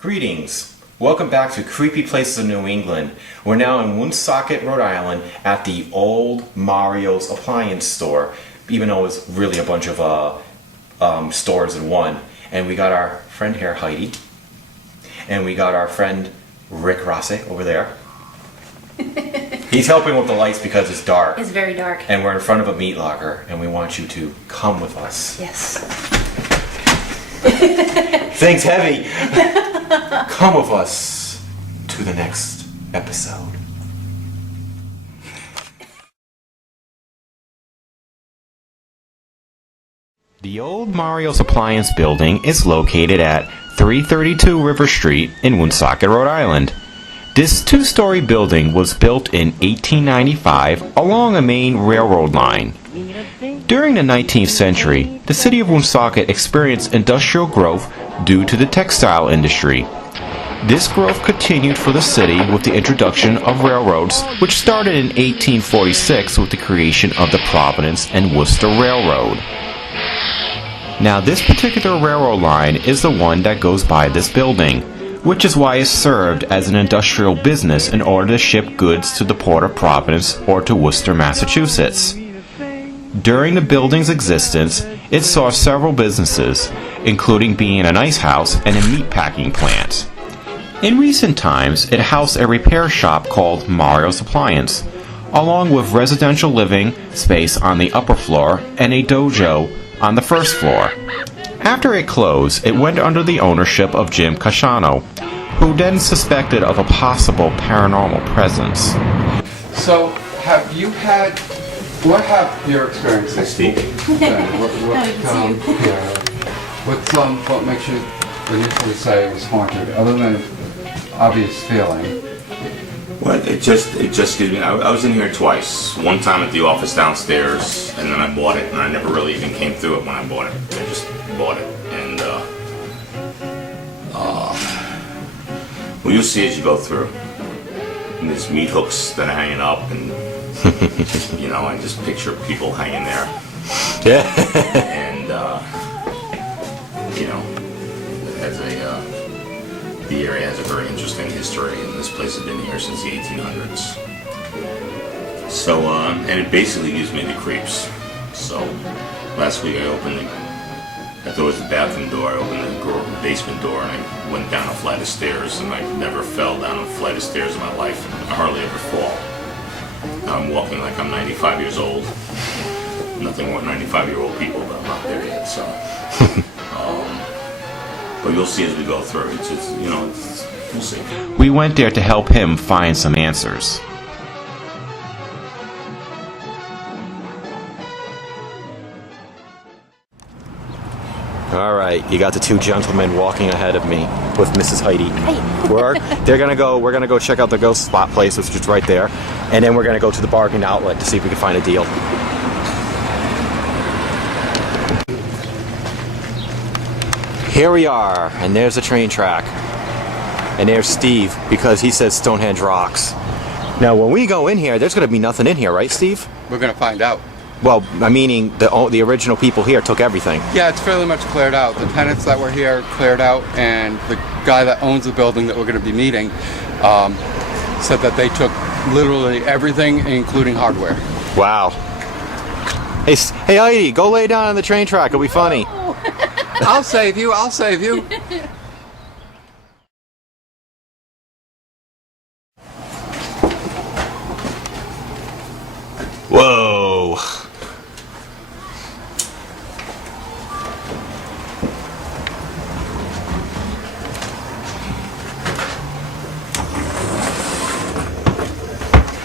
Greetings. Welcome back to Creepy Places of New England. We're now in Woonsocket, Rhode Island at the Old Mario's Appliance store, even though it's really a bunch of stores in one. And we got our friend here, Heidi. And we got our friend Rick Rossi over there. He's helping with the lights because it's dark. It's very dark. And we're in front of a meat locker, and we want you to come with us. Yes. Thing's heavy. Come with us to the next episode. The Old Mario's Appliance building is located at 332 River Street in Woonsocket, Rhode Island. This two-story building was built in 1895 along a main railroad line. During the 19th century, the city of Woonsocket experienced industrial growth due to the textile industry. This growth continued for the city with the introduction of railroads, which started in 1846 with the creation of the Providence and Worcester Railroad. Now, this particular railroad line is the one that goes by this building, which is why it served as an industrial business in order to ship goods to the port of Providence or to Worcester, Massachusetts. During the building's existence, it saw several businesses, including being an ice house and a meat packing plant. In recent times, it housed a repair shop called Mario's Appliance, along with residential living space on the upper floor and a dojo on the first floor. After it closed, it went under the ownership of Jim Casciano, who then suspected of a possible paranormal presence. So, what have your experiences? Steve. What makes you initially say it was haunted, other than obvious feeling? Well, it just gives me. I was in here twice. One time at the office downstairs, and then I bought it, and I never really even came through it when I bought it. I just bought it, and well, you'll see as you go through. And there's meat hooks that are hanging up, and you know, I just picture people hanging there. Yeah. And you know, it has the area has a very interesting history, and this place has been here since the 1800s. So, and it basically gives me the creeps. So, last week I thought it was the bathroom door, I opened the basement door, and I went down a flight of stairs, and I never fell down a flight of stairs in my life, and I hardly ever fall. Now I'm walking like I'm 95 years old. Nothing more 95-year-old people, but I'm not there yet, so. But you'll see as we go through. We'll see. We went there to help him find some answers. All right, you got the two gentlemen walking ahead of me with Mrs. Heidi. We're gonna go check out the ghost spot place, which is right there, and then we're gonna go to the bargain outlet to see if we can find a deal. Here we are, and there's the train track. And there's Steve, because he says Stonehenge rocks. Now, when we go in here, there's going to be nothing in here, right, Steve? We're going to find out. Well, I'm meaning the original people here took everything. Yeah, it's fairly much cleared out. The tenants that were here cleared out, and the guy that owns the building that we're going to be meeting said that they took literally everything, including hardware. Wow. Hey Heidi, go lay down on the train track. It'll be funny. I'll save you. Whoa.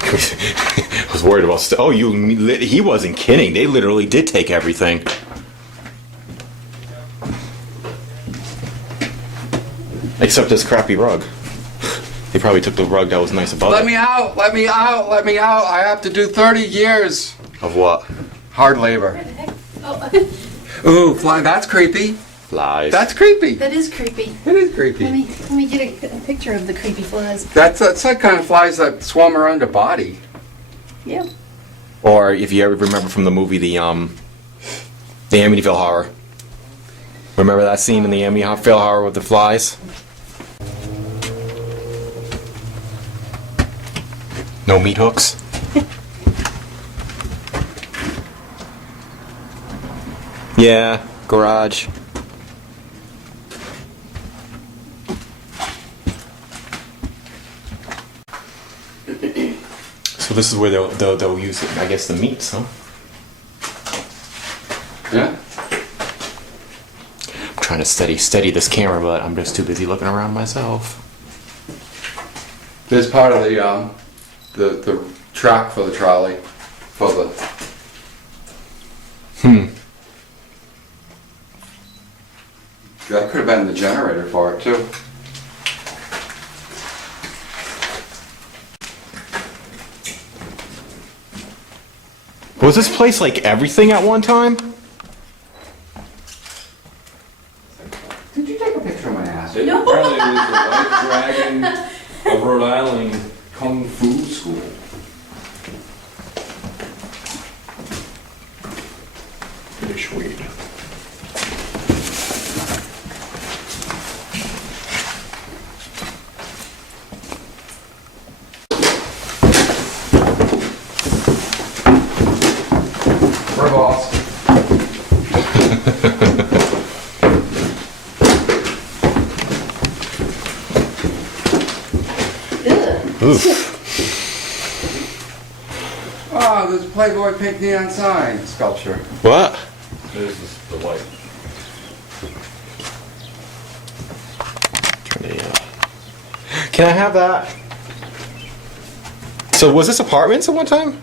I was worried about he wasn't kidding. They literally did take everything. Except this crappy rug. They probably took the rug that was nice above it. Let me out. I have to do 30 years. Of what? Hard labor. Ooh, fly, that's creepy. Flies. That's creepy. That is creepy. It is creepy. Let me get a picture of the creepy flies. That's like kind of flies that swarm around a body. Yeah. Or if you ever remember from the movie the Amityville Horror. Remember that scene in the Amityville Horror with the flies? No meat hooks? Yeah, garage. So this is where they'll use, I guess, the meats, huh? Yeah. I'm trying to steady this camera, but I'm just too busy looking around myself. There's part of the track for the trolley, for the. That could have been the generator for it too. Was this place like everything at one time? Did you take a picture of my ass? It apparently was the White Dragon of Rhode Island Kung Fu School. British weed. We're boss. Oof. Oh, there's a Playboy pink neon sign sculpture. What? This is the light. Can I have that? So was this apartments at one time?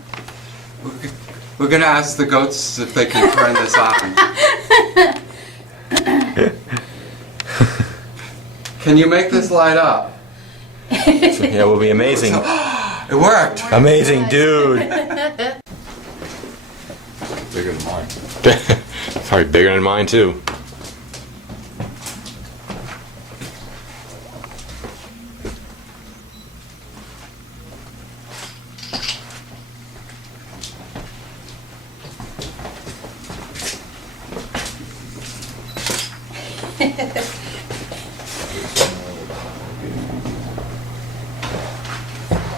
We're gonna ask the goats if they can turn this on. Can you make this light up? Yeah, it will be amazing. It worked. Amazing, dude. Bigger than mine. Probably bigger than mine too.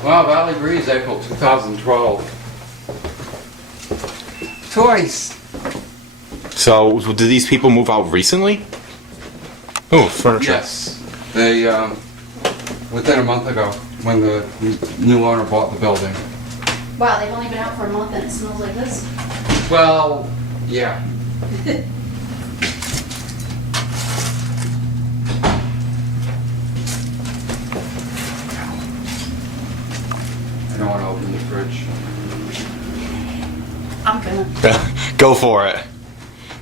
Well, Valley Breeze, April 2012. Twice. So, did these people move out recently? Oh, furniture. Yes. They, within a month ago, when the new owner bought the building. Wow, they've only been out for a month and it smells like this. Well, yeah. I don't want to open the fridge. I'm gonna. Go for it.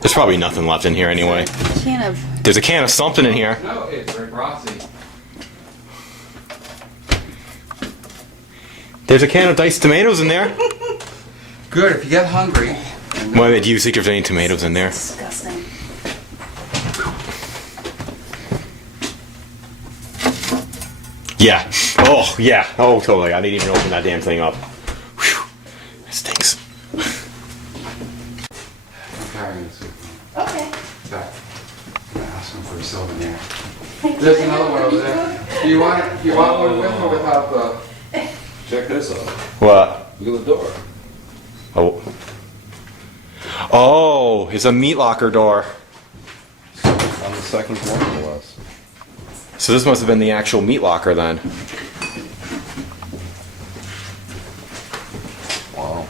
There's probably nothing left in here anyway. Can of. There's a can of something in here. No, it's Rick Rossi. There's a can of diced tomatoes in there. Good, if you get hungry. Wait, do you think there's any tomatoes in there? Disgusting. Yeah. Oh, yeah. Oh, totally. I didn't even open that damn thing up. Whew. It stinks. I'm carrying this with me. Okay. Back. I'm gonna ask him for a souvenir. There's another one over there. Do you want it? You want one with or without the? Check this out. What? Look at the door. Oh. Oh, it's a meat locker door. On the second floor, it was. So this must have been the actual meat locker then. Wow.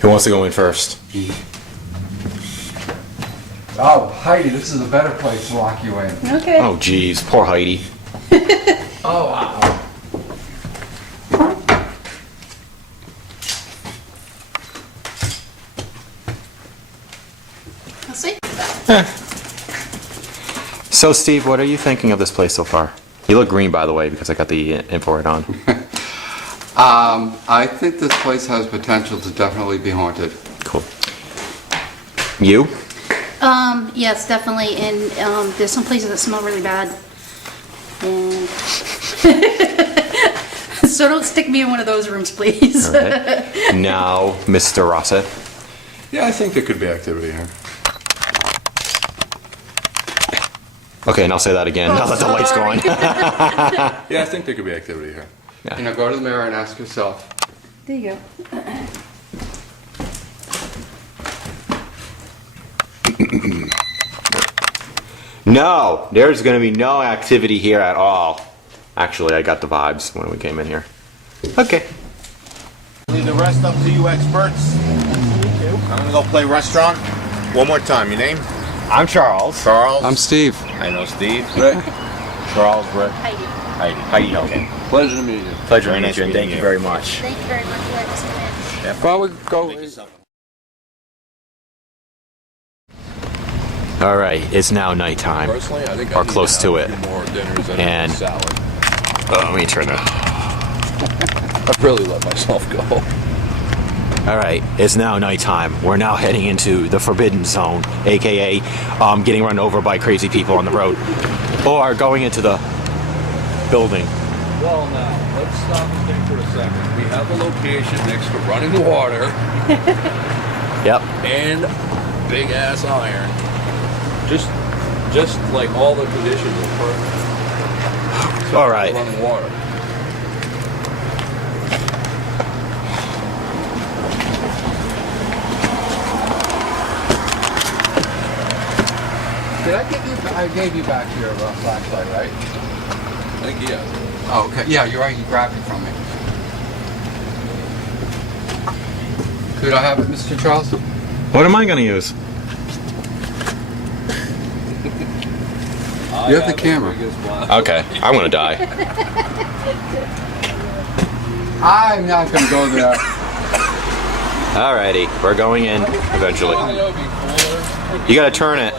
Who wants to go in first? Oh, Heidi, this is a better place to lock you in. Okay. Oh, geez. Poor Heidi. Oh, wow. Let's see. So, Steve, what are you thinking of this place so far? You look green, by the way, because I got the info right on. I think this place has potential to definitely be haunted. Cool. You? Yes, definitely. And there's some places that smell really bad. And so don't stick me in one of those rooms, please. All right. Now, Mr. Rossett. Yeah, I think there could be activity here. Okay, and I'll say that again now that the light's sorry. going. Yeah, I think there could be activity here. You know, go to the mirror and ask yourself. There you go. No, there's going to be no activity here at all. Actually, I got the vibes when we came in here. Okay. Leave the rest up to you experts. I'm gonna go play restaurant. One more time. Your name? I'm Charles. Charles. I'm Steve. I know Steve. Rick, Charles. Rick. Heidi. Heidi. Okay. pleasure to meet you. Pleasure Very to meet nice you, and meeting thank you you. very much. Thank you very much for letting us come in. Why don't we go? All right, it's now nighttime. Personally, I think Or I need close to it. a few more dinners than And- a salad. Let me turn it. I've really let myself go. All right, it's now nighttime. We're now heading into the Forbidden Zone, aka getting run over by crazy people on the road, or going into the building. Well, now, let's stop and think for a second. We have a location next to running water Yep. and big ass iron. Just like all the conditions are perfect. All right. Running water. Did I get you? I gave you back your flashlight, right? I think he has it. Oh, okay. Yeah, you're right. You grabbed it from me. Could I have it, Mr. Charles? What am I going to use? You have the camera. Okay, I'm going to die. I'm not going to go there. Alrighty, we're going in eventually. You got to turn it.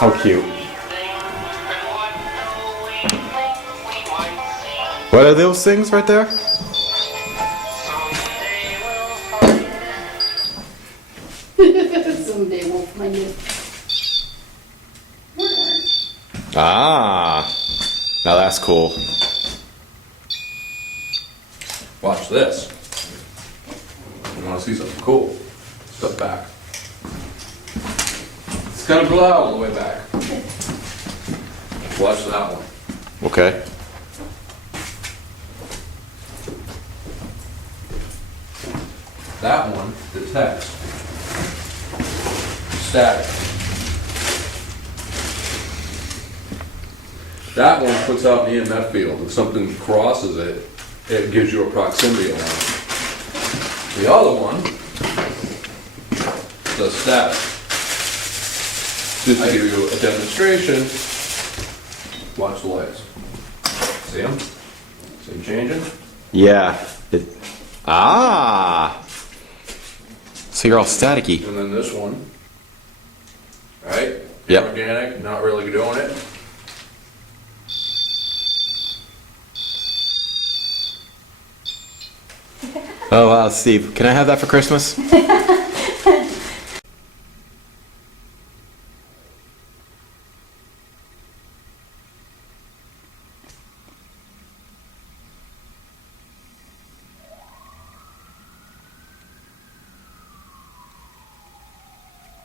How cute. What are those things right there? Someday we'll find it. Ah, now that's cool. Watch this. You want to see something cool? Step back. It's gonna blow all the way back. Watch that one. Okay. That one detects static. That one puts out an EMF field. If something crosses it, it gives you a proximity alarm. The other one does static. Just to give you a demonstration, watch the lights. See them? See them changing? Yeah. Ah. So you're all staticky. And then this one, right? Yep. Organic, not really doing it. Oh wow, Steve, can I have that for Christmas?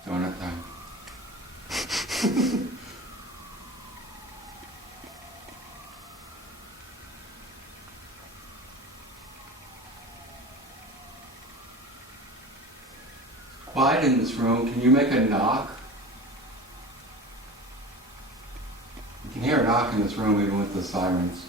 Donut time. Quiet in this room. Can you make a knock? You can hear a knock in this room even with the sirens.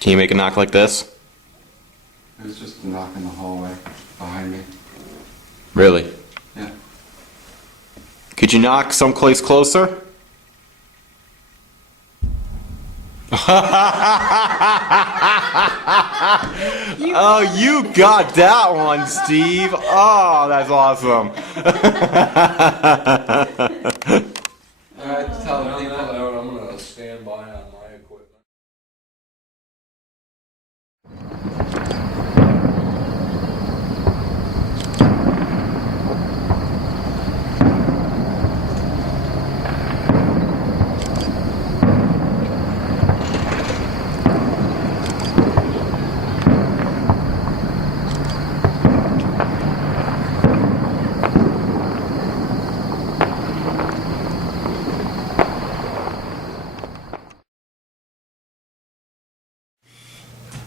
Can you make a knock like this? There's just a knock in the hallway behind me. Really? Yeah. Could you knock someplace closer? Oh, you got that one, Steve. Oh, that's awesome. I have to tell the On people. that note, I'm gonna stand by on my equipment.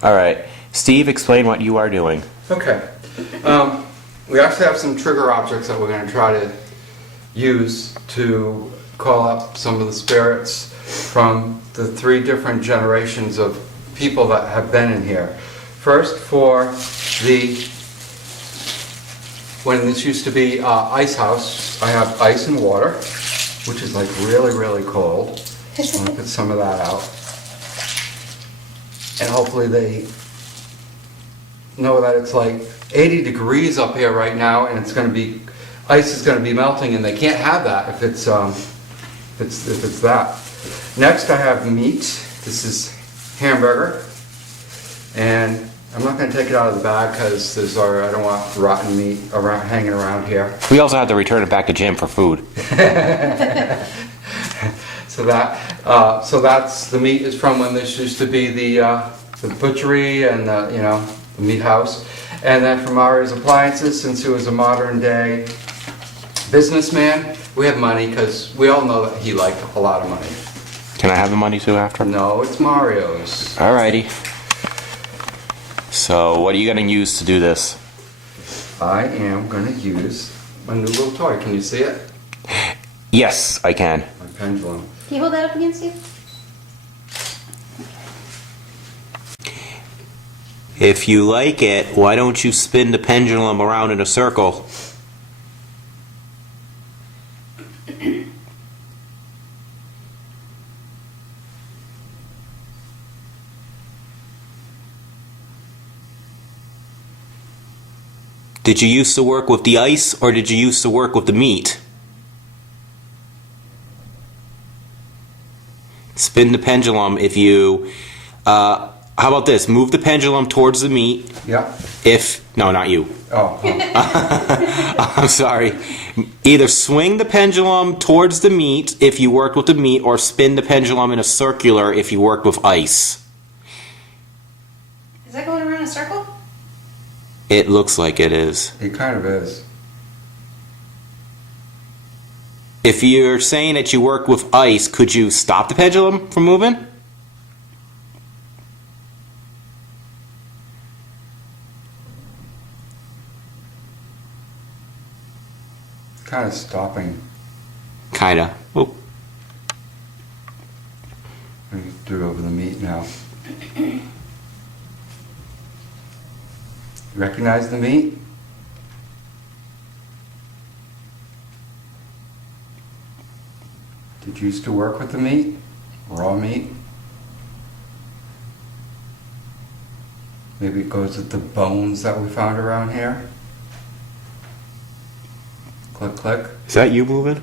All right, Steve, explain what you are doing. Okay. We actually have some trigger objects that we're going to try to use to call up some of the spirits from the 3 different generations of people that have been in here. First, for when this used to be ice house, I have ice and water, which is like really, really cold. I'm going to put some of that out. And hopefully they know that it's like 80 degrees up here right now, and it's going to be, ice is going to be melting, and they can't have that if it's that. Next I have meat. This is hamburger, and I'm not going to take it out of the bag because I don't want rotten meat hanging around here. We also have to return it back to Jim for food. So that's the meat is from when this used to be the butchery and the meat house. And then from Mario's Appliances, since he was a modern day businessman, we have money because we all know that he liked a lot of money. Can I have the money too after? No, it's Mario's. Alrighty. So, what are you going to use to do this? I am going to use my new little toy. Can you see it? Yes, I can. My pendulum. Can you hold that up again, Steve? If you like it, why don't you spin the pendulum around in a circle? Did you used to work with the ice, or did you used to work with the meat? Spin the pendulum if you... how about this? Move the pendulum towards the meat. Yeah. No, not you. Oh. I'm sorry. Either swing the pendulum towards the meat if you worked with the meat, or spin the pendulum in a circular if you worked with ice. Is that going around in a circle? It looks like it is. It kind of is. If you're saying that you work with ice, could you stop the pendulum from moving? Kind of stopping. Kinda. Oh. I'm going to do it over the meat now. Recognize the meat? Did you used to work with the meat? Raw meat? Maybe it goes with the bones that we found around here? Click, click. Is that you moving?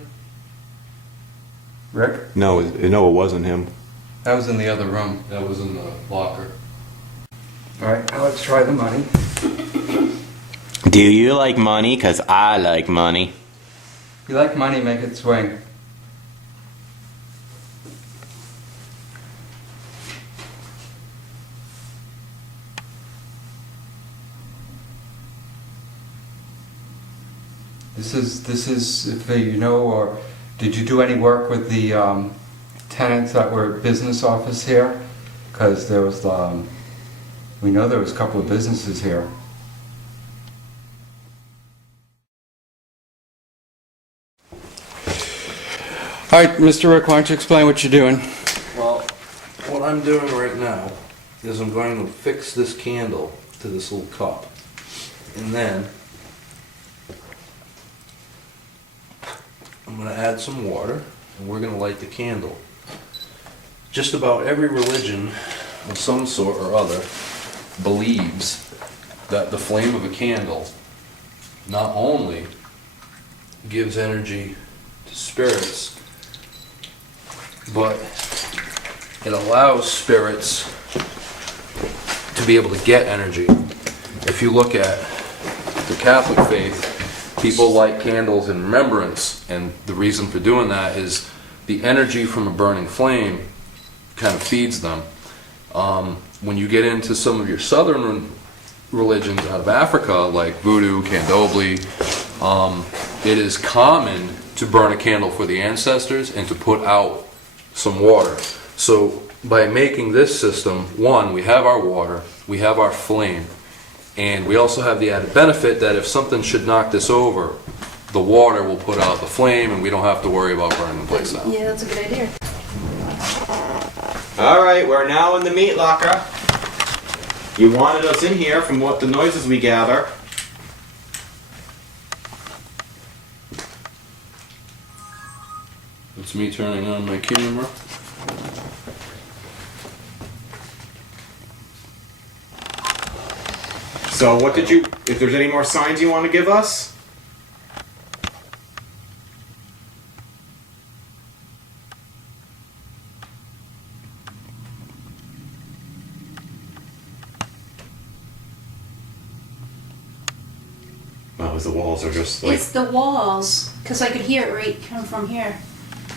Rick? No, it wasn't him. That was in the other room. That was in the locker. Alright, now let's try the money. Do you like money? 'Cause I like money. If you like money, make it swing. This is if you know, or did you do any work with the tenants that were at business office here? Because there was, we know there was a couple of businesses here. All right, Mr. Rick, why don't you explain what you're doing? Well, what I'm doing right now is I'm going to fix this candle to this little cup. And then I'm going to add some water, and we're going to light the candle. just about every religion of some sort or other believes that the flame of a candle not only gives energy to spirits, but it allows spirits to be able to get energy. If you look at the Catholic faith, people light candles in remembrance, and the reason for doing that is the energy from a burning flame kind of feeds them. When you get into some of your southern religions out of Africa, like voodoo, candomblé, it is common to burn a candle for the ancestors and to put out some water. So by making this system, one, we have our water, we have our flame, and we also have the added benefit that if something should knock this over, the water will put out the flame and we don't have to worry about burning the place out. Yeah, that's a good idea. All right, we're now in the meat locker. You wanted us in here from what the noises we gather. It's me turning on my camera. So what did you, if there's any more signs you want to give us? Well, the walls are just like, It's the walls, because I could hear it right come from here.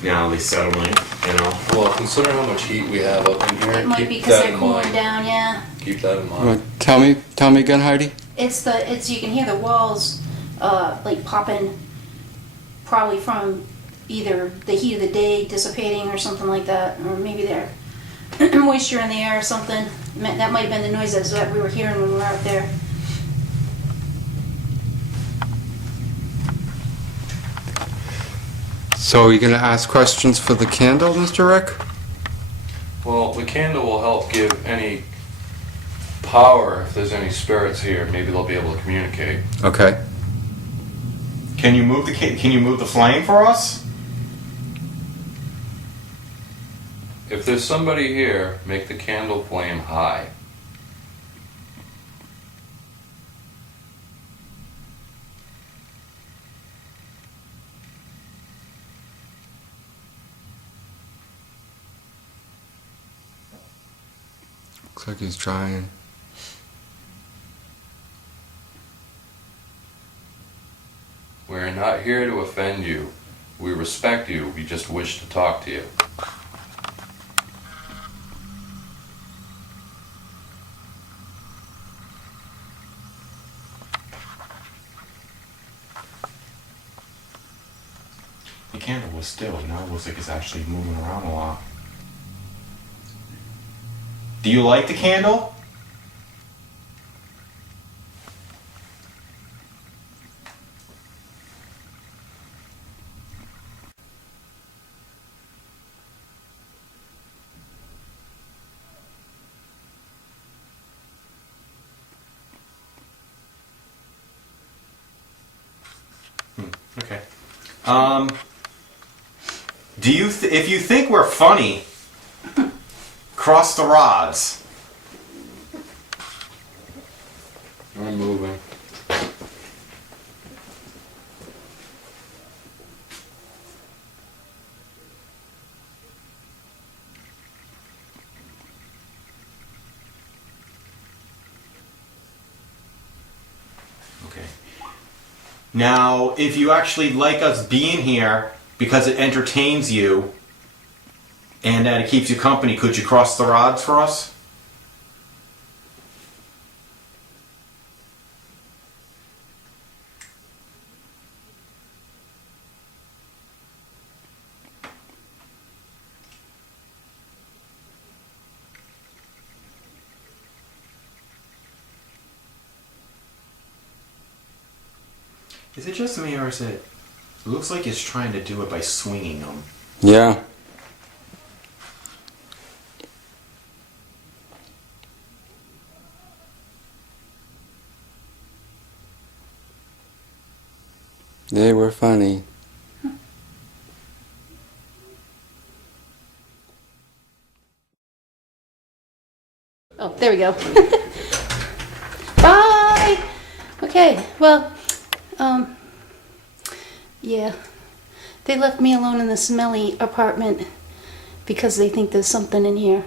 now they settling, you know. Well, consider how much heat we have up in here. It might keep be because that they're in cooling mind. down, yeah. Keep that in mind. Tell me again, Heidi. It's you can hear the walls like popping, probably from either the heat of the day dissipating or something like that, or maybe there moisture in the air or something. That might have been the noises that we were hearing when we were out there. So are you going to ask questions for the candle, Mr. Rick? Well, the candle will help give any power if there's any spirits here. Maybe they'll be able to communicate. Okay. Can you move the flame for us? If there's somebody here, make the candle flame high. Looks like he's trying. We're not here to offend you. We respect you. We just wish to talk to you. The candle was still. Now it looks like it's actually moving around a lot. Do you like the candle? Okay. Do you if you think we're funny, cross the rods. I'm moving. Okay. Now, if you actually like us being here because it entertains you and that it keeps you company, could you cross the rods for us? Is it just me, or is it... It looks like it's trying to do it by swinging them. Yeah. They were funny. there we go. Bye! Okay, well, yeah. They left me alone in the smelly apartment because they think there's something in here.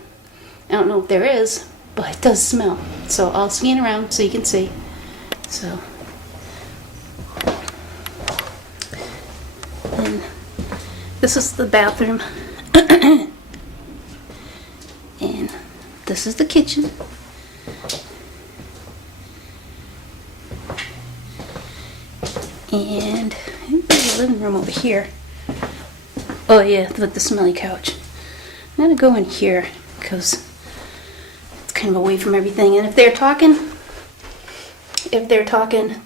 I don't know if there is, but it does smell. So I'll scan around so you can see. So. And this is the bathroom. And this is the kitchen. And there's a living room over here. Oh yeah, with the smelly couch. I'm gonna go in here because it's kind of away from everything. And if they're talking,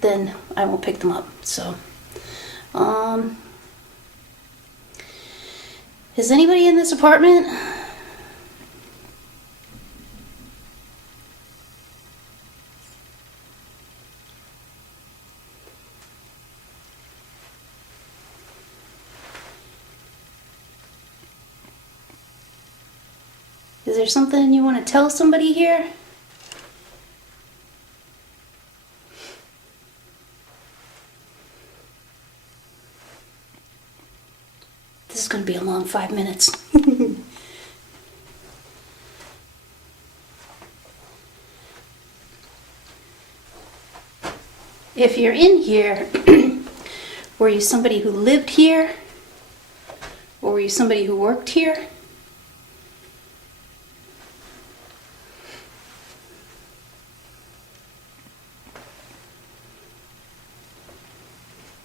then I won't pick them up. So, is anybody in this apartment? Is there something you want to tell somebody here? This is going to be a long 5 minutes. If you're in here, were you somebody who lived here? Or were you somebody who worked here?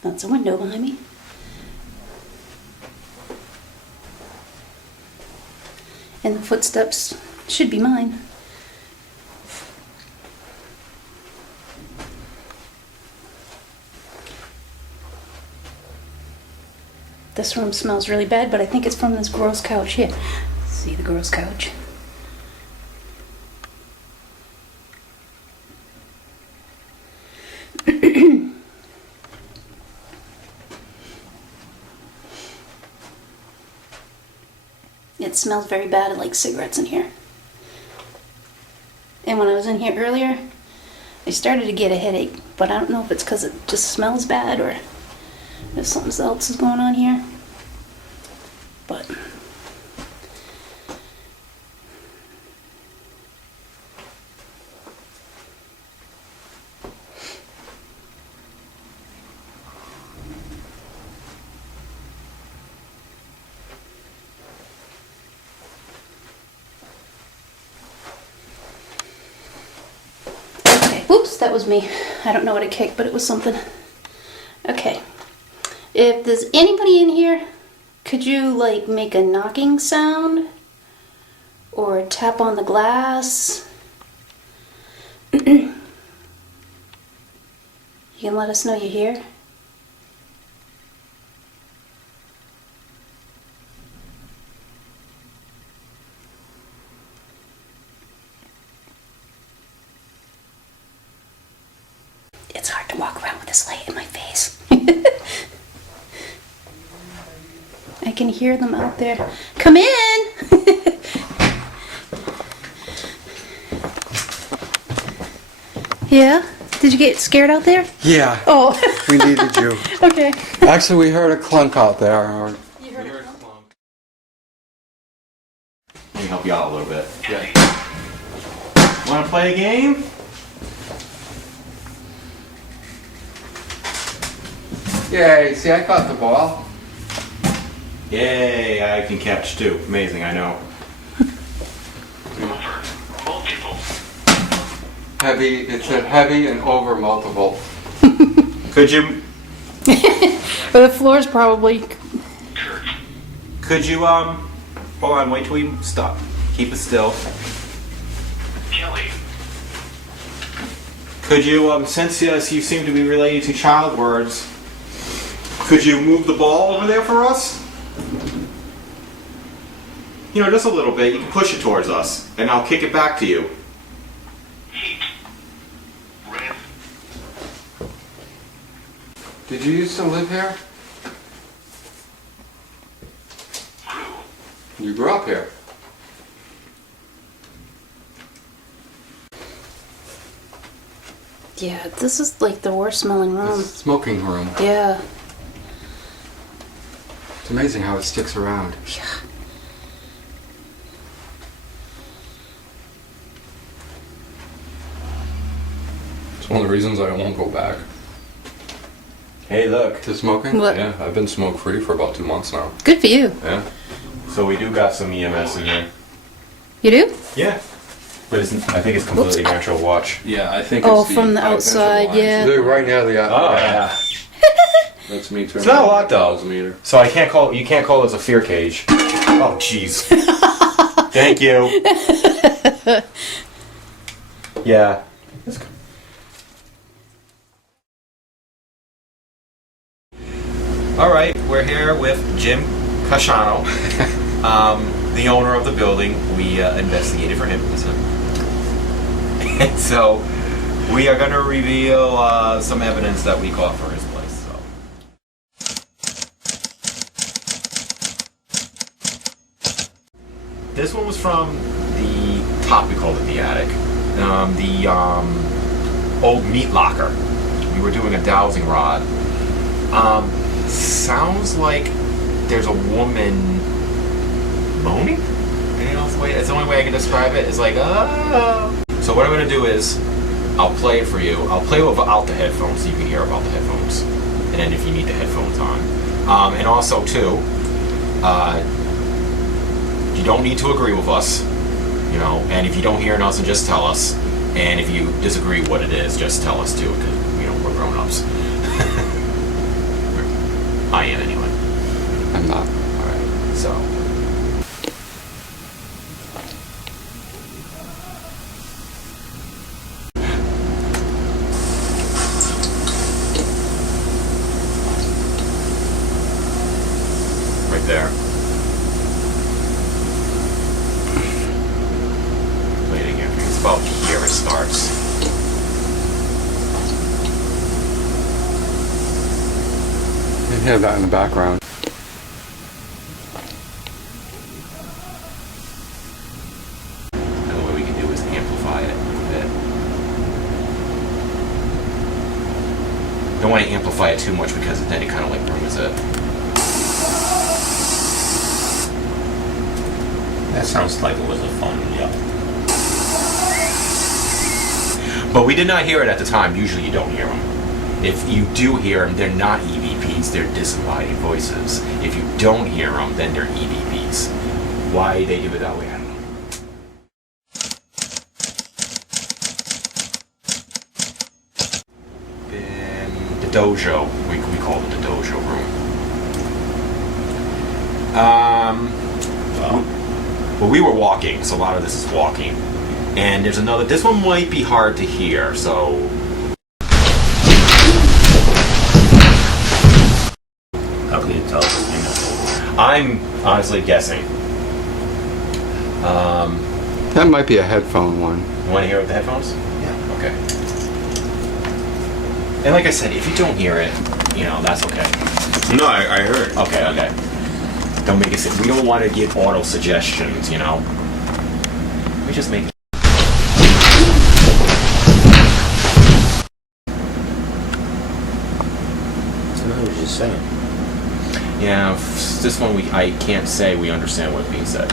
That's a window behind me. And the footsteps should be mine. This room smells really bad, but I think it's from this gross couch here. See the gross couch? It smells very bad, like cigarettes in here. And when I was in here earlier, I started to get a headache, but I don't know if it's because it just smells bad or if something else is going on here. But oops, that was me. I don't know what I kicked, but it was something. Okay. If there's anybody in here, could you like make a knocking sound? Or tap on the glass? You can let us know you're here. It's hard to walk around with this light in my face. I can hear them out there. Come in! Yeah? Did you get scared out there? Yeah. Oh. We needed you. Okay. Actually, we heard a clunk out there. You heard it. Let me help you out a little bit. Yeah. Want to play a game? Yay, see, I caught the ball. Yay, I can catch too. Amazing, I know. Heavy, it said heavy and over multiple. Could you, But the floor's probably... hold on, wait till we stop. Keep it still. Kelly. Could you, since you seem to be related to child words, could you move the ball over there for us? You know, just a little bit. You can push it towards us, and I'll kick it back to you. Heat. Red. Did you used to live here? Grew. You grew up here. Yeah, this is like the worst smelling room. Smoking room. Yeah. It's amazing how it sticks around. Yeah. It's one of the reasons I won't go back. Hey, look. To smoking? What? Yeah, I've been smoke free for about 2 months now. Good for you. Yeah. So we do got some EMS in here. You do? Yeah. But I think it's completely natural. Watch. Yeah, I think Oh, it's from the high outside, pressure lines. yeah. They're right near the Oh yeah. That's me turning. It's not a lot, though. Meter. So you can't call this a fear cage. Oh jeez. Thank you. Yeah. All right, we're here with Jim Casciano, the owner of the building. We investigated for him. And so we are going to reveal some evidence that we caught for his place. So. This one was from the top, we called it the attic. The old meat locker. We were doing a dowsing rod. Sounds like there's a woman moaning. It's the only way I can describe it. It's like, oh. So what I'm gonna do is, I'll play it for you. I'll play without the headphones so you can hear about the headphones, and then if you need the headphones on. And also too, you don't need to agree with us, and if you don't hear us, then just tell us. And if you disagree what it is, just tell us too, because we're grown-ups. I am anyway. I'm not. Alright, so. Right there. Play it again. It's about here it starts. You can hear that in the background. And the way we can do is amplify it a bit. Don't want to amplify it too much because then it kind of like ruins it. That sounds like it was a phone, yeah. But we did not hear it at the time. Usually you don't hear them. If you do hear them, they're not EVPs, they're disembodied voices. If you don't hear them, then they're EVPs. Why they do it that way, I don't know. Then the dojo, we call it the dojo room. Well, we were walking, so a lot of this is walking. And there's another, this one might be hard to hear, so... How can you tell? I'm honestly guessing. That might be a headphone one. You want to hear it with the headphones? Yeah. Okay. And like I said, if you don't hear it, that's okay. No, I heard. Okay. Don't make it. We don't want to give auto suggestions, We just make. So I was just saying. Yeah, this one I can't say we understand what's being said.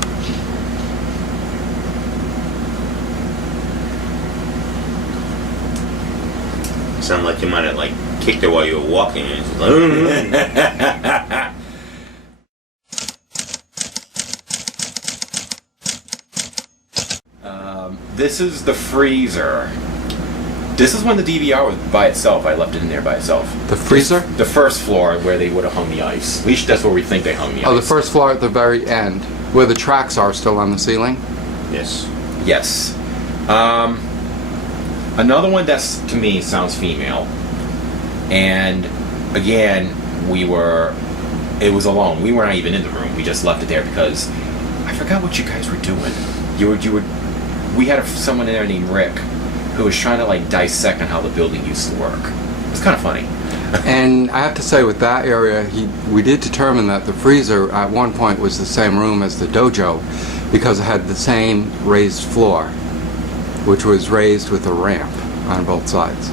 Sound like you might have kicked her while you were walking. And it's like, This is the freezer. This is when the DVR was by itself. I left it in there by itself. The freezer? The first floor where they would have hung the ice. At least that's where we think they hung the ice. Oh, the first floor at the very end, where the tracks are still on the ceiling? yes. Yes. Another one that's, to me, sounds female. And, again, it was alone. We were not even in the room. We just left it there because I forgot what you guys were doing. We had someone in there named Rick who was trying to, dissect on how the building used to work. It was kind of funny. And I have to say, with that area, we did determine that the freezer at one point was the same room as the dojo because it had the same raised floor, which was raised with a ramp on both sides.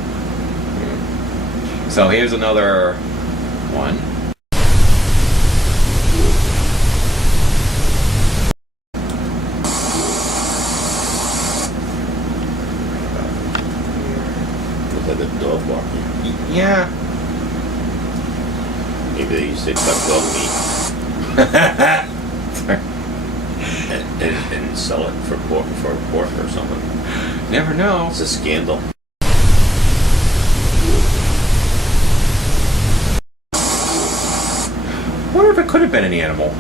So here's another one. Looks like a dog barking. Yeah. Maybe they used to cut dog meat and sell it for pork or something. Never know. It's a scandal. Wonder if it could have been an animal.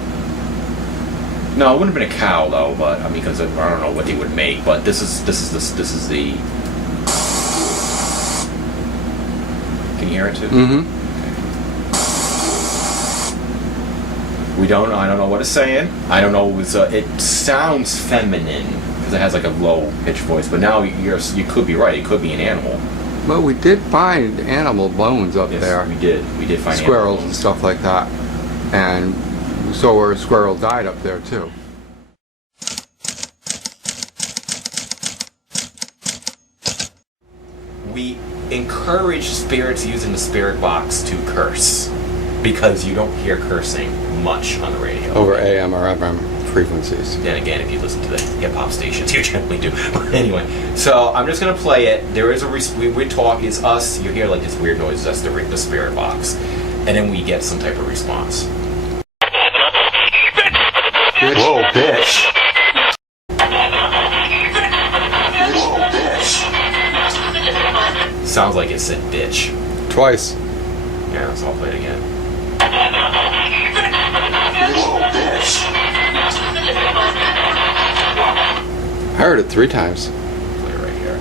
No, it wouldn't have been a cow though. But I mean, because I don't know what they would make. But this is the. Can you hear it too? Mm-hmm. I don't know what it's saying. I don't know. It sounds feminine because it has like a low pitched voice. But now you could be right. It could be an animal. Well, we did find animal bones up Yes, there. we did. We did find Squirrels animal and bones. stuff like that. And so where a squirrel died up there too. We encourage spirits using the spirit box to curse because you don't hear cursing much on the radio. Over AM or FM frequencies. Then again, if you listen to the hip hop stations, you generally do. But anyway, so I'm just gonna play it. There is we talk. It's us. You hear like this weird noise. That's the spirit box, and then we get some type of response. Whoa, bitch! Whoa, bitch! Sounds like it said bitch. Twice. Yeah, so I'll play it again. Whoa, bitch! I heard it 3 times. Play it right here.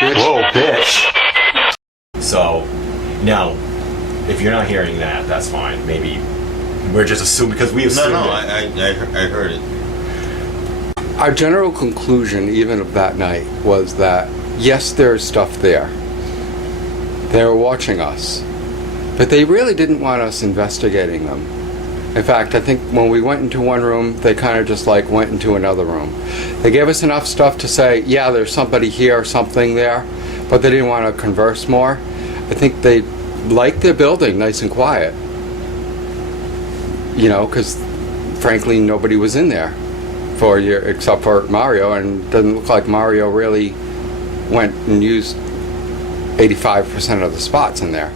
Bitch. Whoa, bitch! So, now, if you're not hearing that, that's fine. Maybe we're just assuming because we assumed No, it. I heard it. Our general conclusion, even of that night, was that yes, there's stuff there. They were watching us, but they really didn't want us investigating them. In fact, I think when we went into one room, they kind of just like went into another room. They gave us enough stuff to say, yeah, there's somebody here, something there, but they didn't want to converse more. I think they liked their building nice and quiet. You know, because frankly, nobody was in there for a year except for Mario, and it doesn't look like Mario really went and used 85% of the spots in there.